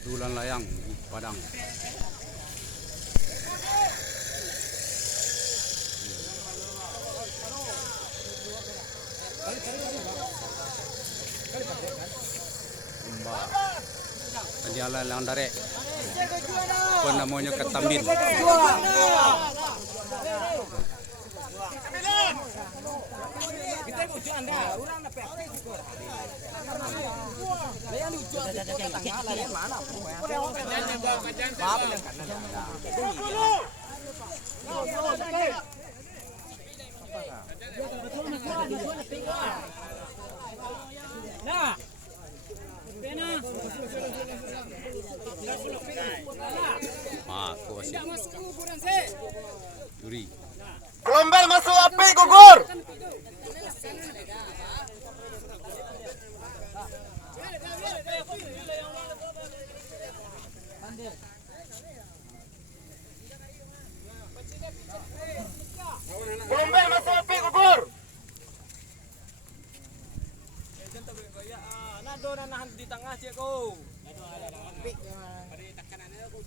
Adulan layang di Padang. Mbak jalan lang dari apa namanya Ketambin. Nah, Aku masih Yuri. Gelombang masuk api gugur. Gelombang masuk api gugur. nado na nahan di tengah cik ko.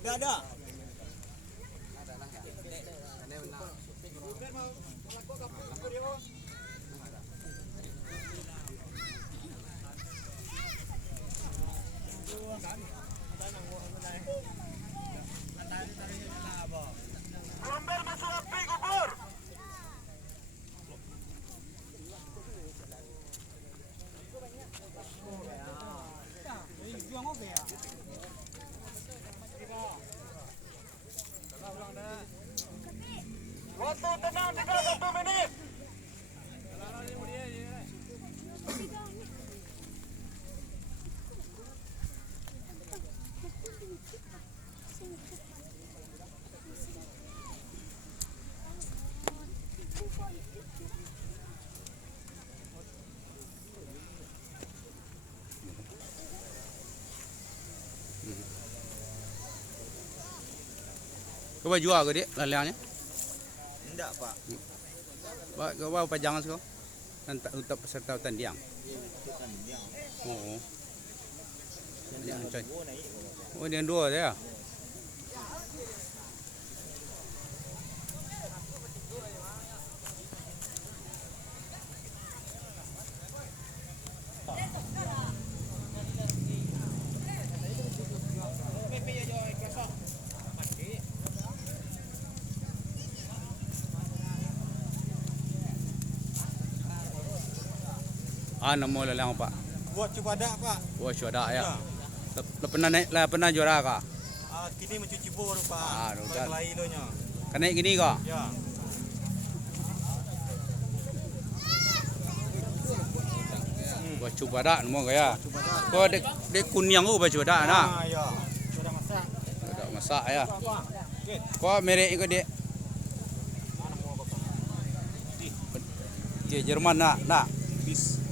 Dah ada. Gelombang masuk api gugur. Waktu tenang 31 menit. Kau baju apa dia lalangnya? Tidak pak. Kau bawa pajangan kau? Untuk peserta tanding. Oh. Oh, dia dua dia. Nama lalang pak. Buat cubadak pak. Wah, syuhada ya. Pernah juara kah? Kini mencuci bor pak. Udah. Kelahi lo nya. Kena gini kah? Ya. Wah, cubadak nama kaya. Kau dek kunyang tu baju dak na. Ya. Sudah masak. Dak masak ya. Kau merek ikut dia. Dia Jerman nak. Bis.